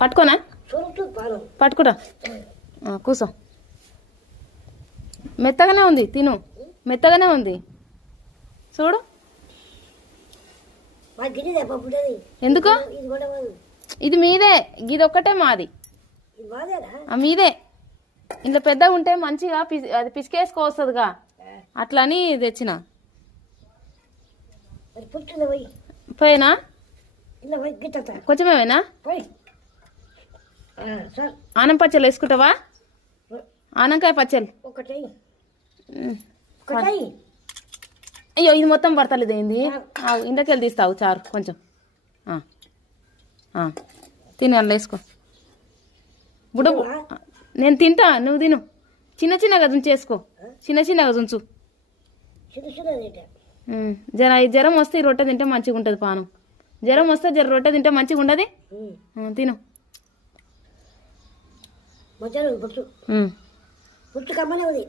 పట్టుకోనా పట్టుకురా కూసో మెత్తగానే ఉంది తిను మెత్తగానే ఉంది చూడు ఎందుకు ఇది మీదే ఇది ఒక్కటే మాది మీదే ఇంట్లో పెద్దగా ఉంటే మంచిగా అది పిసికేసుకోవస్తుందిగా అట్లా అని తెచ్చిన పోయినా కొంచెమేనా ఆనం పచ్చళ్ళు వేసుకుంటావా ఆనంకాయ పచ్చళ్ళు అయ్యో ఇది మొత్తం పడతలేదు ఏంది ఇంట్లోకెళ్ళి తీస్తావు చారు కొంచెం తిని అందులో వేసుకో బుడ నేను తింటా నువ్వు తిను చిన్న చిన్నగా దుంచేసుకో చిన్న చిన్నగా దుంచు జ్వరం వస్తే ఈ రొట్టె తింటే మంచిగా ఉంటుంది పానం జ్వరం వస్తే రొట్టె తింటే మంచిగా ఉండదు తిను పుట్టు కమ్మనే ఉంది